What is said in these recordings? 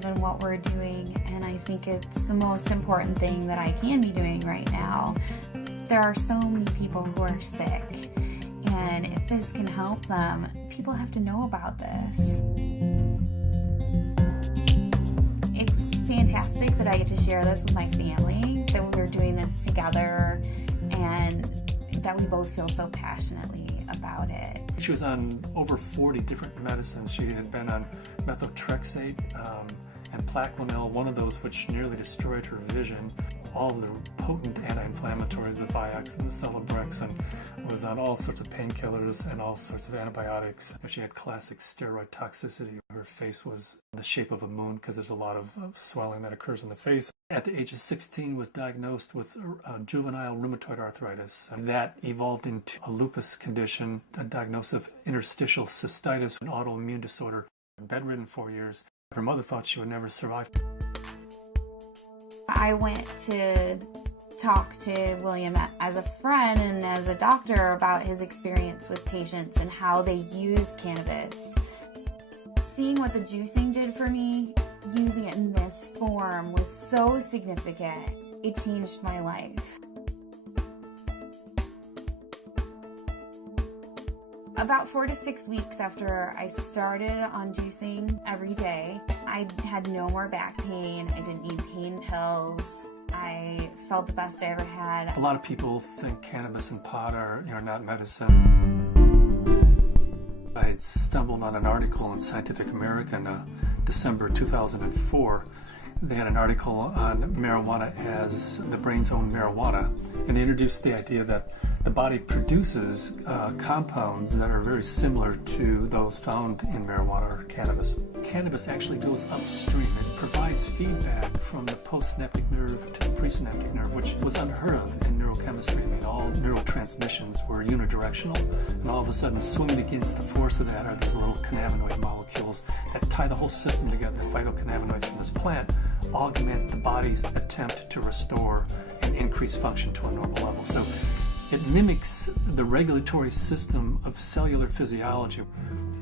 proactive in what we're doing, and I think it's the most important thing that I can be doing right now. There are so many people who are sick, and if this can help them, people have to know about this. It's fantastic that I get to share this with my family, that we're doing this together, and that we both feel so passionately about it. She was on over 40 different medicines. She had been on methotrexate and Plaquenil, one of those which nearly destroyed her vision. All the potent anti-inflammatories, the Vioxx and the Celebrex, and was on all sorts of painkillers and all sorts of antibiotics. She had classic steroid toxicity. Her face was the shape of a moon because there's a lot of swelling that occurs in the face. At the age of 16, was diagnosed with juvenile rheumatoid arthritis. And that evolved into a lupus condition, a diagnosis of interstitial cystitis, an autoimmune disorder. Bedridden 4 years. Her mother thought she would never survive. I went to talk to William as a friend and as a doctor about his experience with patients and how they used cannabis. Seeing what the juicing did for me, using it in this form, was so significant. It changed my life. About 4 to 6 weeks after I started on juicing every day, I had no more back pain. I didn't need pain pills. I felt the best I ever had. A lot of people think cannabis and pot are not medicine. I had stumbled on an article in Scientific American, December 2004. They had an article on marijuana as the brain's own marijuana, and they introduced the idea that the body produces compounds that are very similar to those found in marijuana or cannabis. Cannabis actually goes upstream. It provides feedback from the postsynaptic nerve to the presynaptic nerve, which was unheard of in neurochemistry. I mean, all neurotransmissions were unidirectional, and all of a sudden, swimming against the force of that are these little cannabinoid molecules that tie the whole system together. The phytocannabinoids from this plant augment the body's attempt to restore and increase function to a normal level. So it mimics the regulatory system of cellular physiology.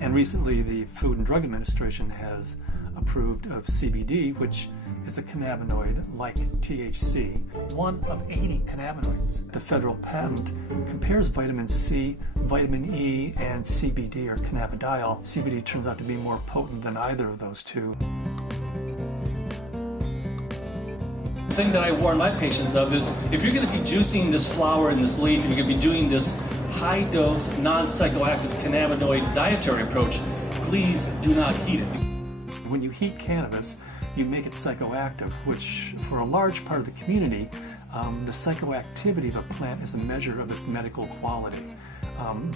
And recently, the Food and Drug Administration has approved of CBD, which is a cannabinoid like THC, one of 80 cannabinoids. The federal patent compares vitamin C, vitamin E, and CBD, or cannabidiol. CBD turns out to be more potent than either of those two. The thing that I warn my patients of is if you're going to be juicing this flower and this leaf and you're going to be doing this high-dose, non-psychoactive cannabinoid dietary approach, please do not heat it. When you heat cannabis, you make it psychoactive, which for a large part of the community, the psychoactivity of a plant is a measure of its medical quality.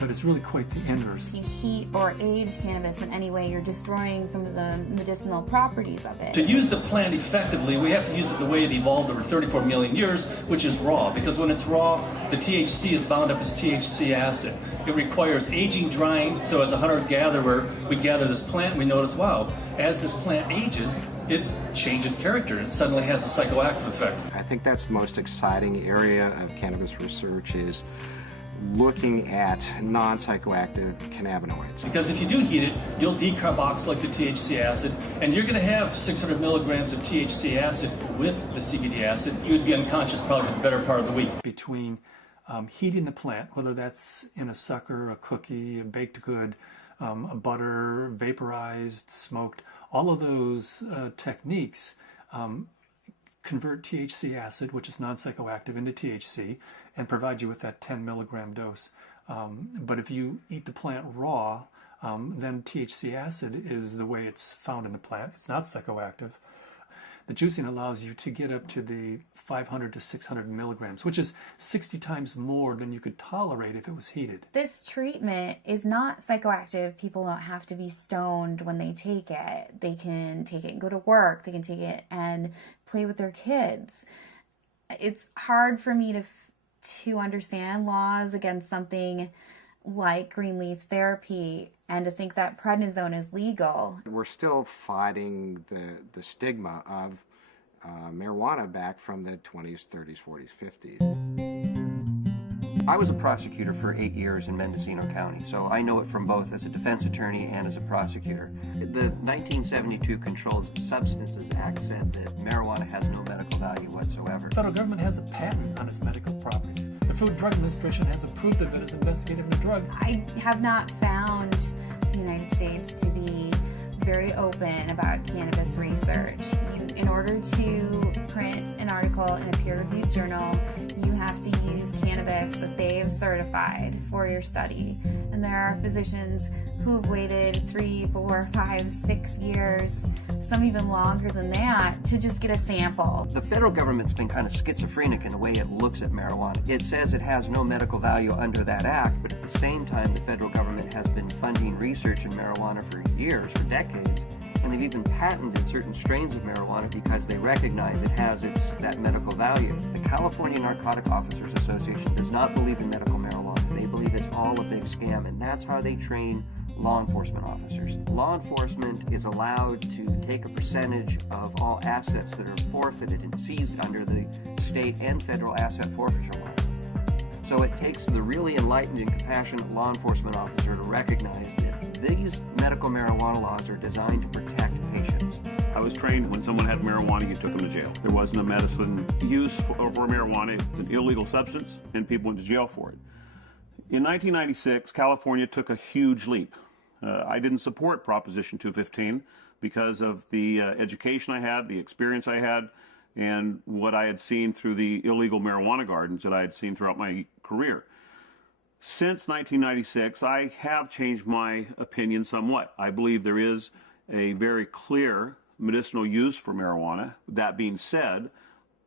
But it's really quite the inverse. If you heat or age cannabis in any way, you're destroying some of the medicinal properties of it. To use the plant effectively, we have to use it the way it evolved over 34 million years, which is raw. Because when it's raw, the THC is bound up as THC acid. It requires aging, drying, so as a hunter-gatherer, we gather this plant and we notice, wow, as this plant ages, it changes character. It suddenly has a psychoactive effect. I think that's the most exciting area of cannabis research, is looking at non-psychoactive cannabinoids. Because if you do heat it, you'll decarboxylate the THC acid, and you're going to have 600 milligrams of THC acid with the CBD acid. You would be unconscious probably for the better part of the week. Between heating the plant, whether that's in a sucker, a cookie, a baked good, a butter, vaporized, smoked, all of those techniques convert THC acid, which is non-psychoactive, into THC and provide you with that 10 milligram dose. But if you eat the plant raw, then THC acid is the way it's found in the plant. It's not psychoactive. The juicing allows you to get up to the 500 to 600 milligrams, which is 60 times more than you could tolerate if it was heated. This treatment is not psychoactive. People don't have to be stoned when they take it. They can take it and go to work. They can take it and play with their kids. It's hard for me to understand laws against something like green leaf therapy and to think that prednisone is legal. We're still fighting the stigma of marijuana back from the 20s, 30s, 40s, 50s. I was a prosecutor for 8 years in Mendocino County, so I know it from both as a defense attorney and as a prosecutor. The 1972 Controlled Substances Act said that marijuana has no medical value whatsoever. The federal government has a patent on its medical properties. The Food and Drug Administration has approved of it as investigative new drug. I have not found the United States to be very open about cannabis research. In order to print an article in a peer-reviewed journal, you have to use cannabis that they have certified for your study. And there are physicians who have waited 3, 4, 5, 6 years, some even longer than that, to just get a sample. The federal government's been kind of schizophrenic in the way it looks at marijuana. It says it has no medical value under that act, but at the same time, the federal government has been funding research in marijuana for years, for decades. And they've even patented certain strains of marijuana because they recognize it has that medical value. The California Narcotic Officers Association does not believe in medical marijuana. They believe it's all a big scam, and that's how they train law enforcement officers. Law enforcement is allowed to take a percentage of all assets that are forfeited and seized under the state and federal asset forfeiture law. So it takes the really enlightened and compassionate law enforcement officer to recognize that these medical marijuana laws are designed to protect patients. I was trained when someone had marijuana, you took them to jail. There wasn't a medicine use for marijuana. It's an illegal substance, and people went to jail for it. In 1996, California took a huge leap. I didn't support Proposition 215 because of the education I had, the experience I had, and what I had seen through the illegal marijuana gardens that I had seen throughout my career. Since 1996, I have changed my opinion somewhat. I believe there is a very clear medicinal use for marijuana. That being said,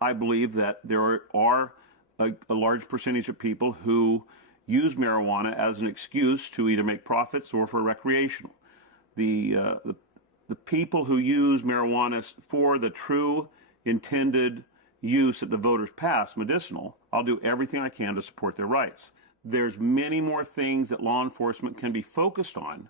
I believe that there are a large percentage of people who use marijuana as an excuse to either make profits or for recreational. The people who use marijuana for the true intended use that the voters passed, medicinal, I'll do everything I can to support their rights. There's many more things that law enforcement can be focused on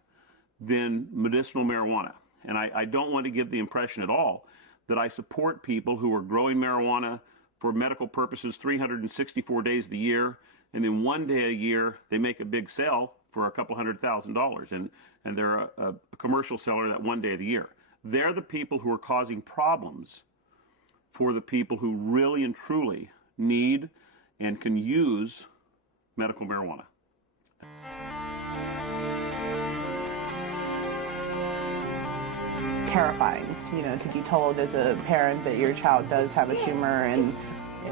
than medicinal marijuana. And I don't want to give the impression at all that I support people who are growing marijuana for medical purposes 364 days of the year, and then one day a year they make a big sale for a couple $100,000, and they're a commercial seller that one day of the year. They're the people who are causing problems for the people who really and truly need and can use medical marijuana. Terrifying, to be told as a parent that your child does have a tumor in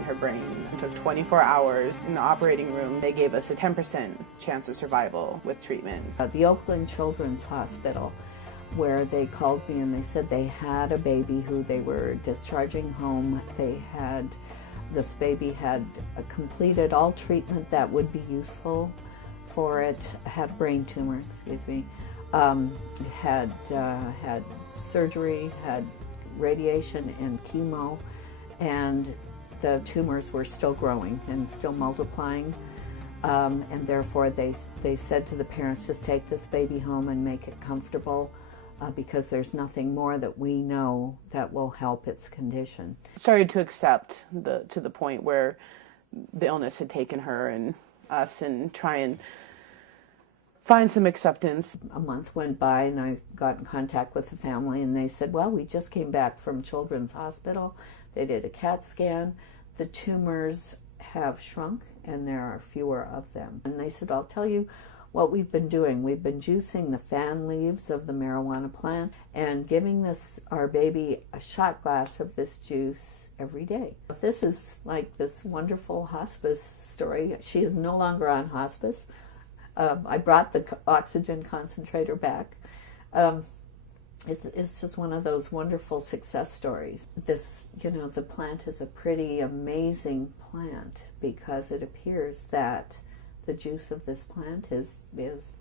her brain. It took 24 hours in the operating room. They gave us a 10% chance of survival with treatment. The Oakland Children's Hospital, where they called me and they said they had a baby who they were discharging home. This baby had completed all treatment that would be useful for it, had brain tumor, had surgery, had radiation and chemo, and the tumors were still growing and still multiplying. And therefore they said to the parents, just take this baby home and make it comfortable, because there's nothing more that we know that will help its condition. Started to accept to the point where the illness had taken her and us, and try and find some acceptance. A month went by and I got in contact with the family, and they said, well, we just came back from Children's Hospital. They did a CAT scan. The tumors have shrunk and there are fewer of them. And they said, I'll tell you what we've been doing. We've been juicing the fan leaves of the marijuana plant and giving our baby a shot glass of this juice every day. This is like this wonderful hospice story. She is no longer on hospice. I brought the oxygen concentrator back. It's just one of those wonderful success stories. The plant is a pretty amazing plant because it appears that the juice of this plant is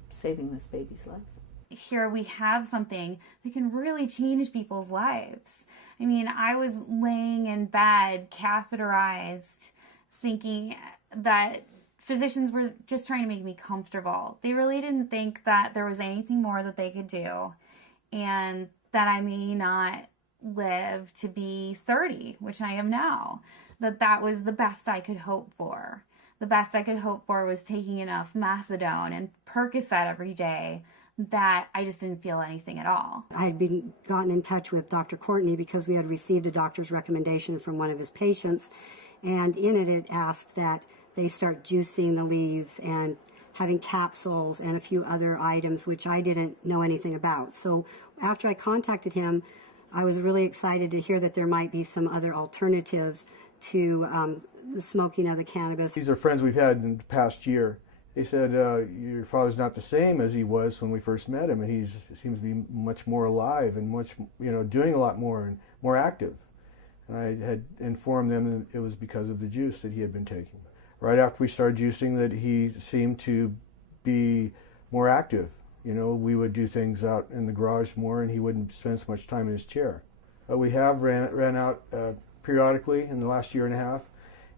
saving this baby's life. Here we have something that can really change people's lives. I mean, I was laying in bed, catheterized, thinking that physicians were just trying to make me comfortable. They really didn't think that there was anything more that they could do, and that I may not live to be 30, which I am now. That was the best I could hope for. the best I could hope for was taking enough methadone and Percocet every day that I just didn't feel anything at all. I had gotten in touch with Dr. Courtney because we had received a doctor's recommendation from one of his patients, and in it asked that they start juicing the leaves and having capsules and a few other items which I didn't know anything about. So after I contacted him, I was really excited to hear that there might be some other alternatives to the smoking of the cannabis. These are friends we've had in the past year. They said, your father's not the same as he was when we first met him, and he seems to be much more alive and much, doing a lot more and more active. And I had informed them that it was because of the juice that he had been taking. Right after we started juicing, that he seemed to be more active. We would do things out in the garage more, and he wouldn't spend so much time in his chair. We have ran out periodically in the last year and a half,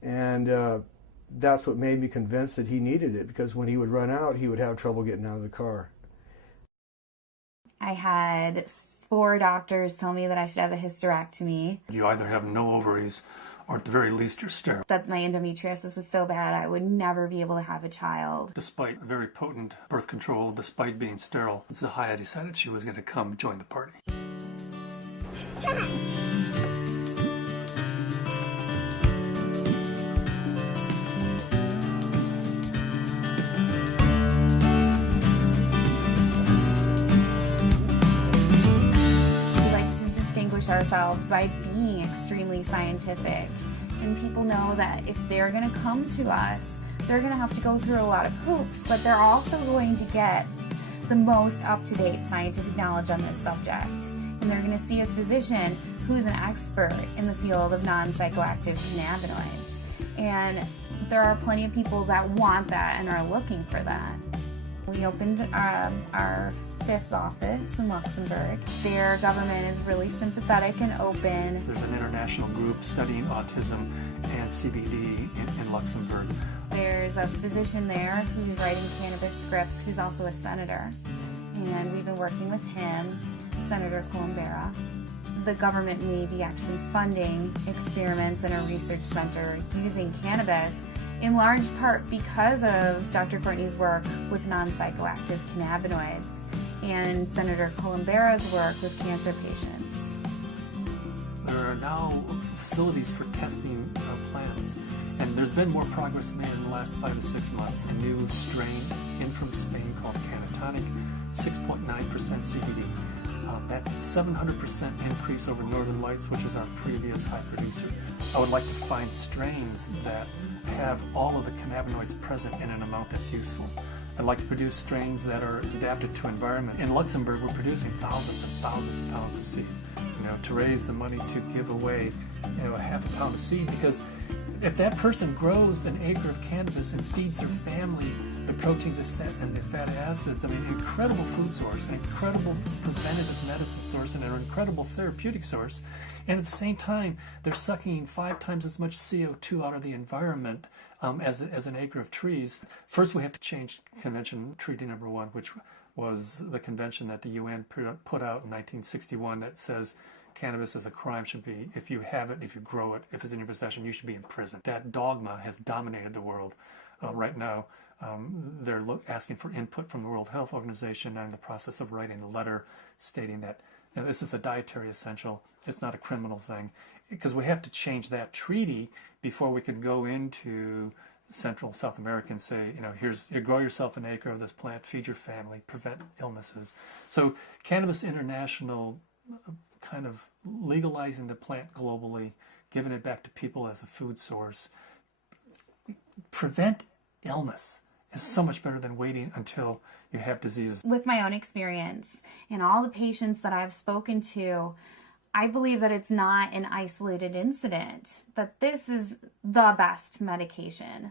and that's what made me convinced that he needed it, because when he would run out, he would have trouble getting out of the car. I had 4 doctors tell me that I should have a hysterectomy. You either have no ovaries, or at the very least you're sterile. That my endometriosis was so bad I would never be able to have a child. Despite very potent birth control, despite being sterile, Zahaya decided she was going to come join the party. Ourselves by being extremely scientific, and people know that if they're going to come to us, they're going to have to go through a lot of hoops, but they're also going to get the most up-to-date scientific knowledge on this subject, and they're going to see a physician who's an expert in the field of non-psychoactive cannabinoids. And there are plenty of people that want that and are looking for that. We opened our 5th office in Luxembourg. Their government is really sympathetic and open. There's an international group studying autism and CBD in Luxembourg. There's a physician there who's writing cannabis scripts, who's also a senator. And we've been working with him, Senator Colombera. The government may be actually funding experiments in a research center using cannabis, in large part because of Dr. Courtney's work with non-psychoactive cannabinoids and Senator Colombera's work with cancer patients. There are now facilities for testing plants, and there's been more progress made in the last 5 to 6 months. A new strain in from Spain called Cannatonic, 6.9% CBD. That's a 700% increase over Northern Lights, which is our previous high producer. I would like to find strains that have all of the cannabinoids present in an amount that's useful. I'd like to produce strains that are adapted to environment. In Luxembourg, we're producing thousands and thousands of pounds of seed, to raise the money to give away, a half a pound of seed, because if that person grows an acre of cannabis and feeds their family the proteins and the fatty acids, incredible food source, an incredible preventative medicine source, and an incredible therapeutic source, and at the same time, they're sucking 5 times as much CO2 out of the environment as an acre of trees. First, we have to change Convention Treaty Number 1, which was the convention that the UN put out in 1961 that says cannabis as a crime should be, if you have it, if you grow it, if it's in your possession, you should be in prison. That dogma has dominated the world right now. They're asking for input from the World Health Organization. I'm in the process of writing a letter stating that this is a dietary essential. It's not a criminal thing, because we have to change that treaty before we can go into Central South America and say, you grow yourself an acre of this plant, feed your family, prevent illnesses. So Cannabis International kind of legalizing the plant globally, giving it back to people as a food source, prevent illness is so much better than waiting until you have diseases. With my own experience and all the patients that I've spoken to, I believe that it's not an isolated incident, that this is the best medication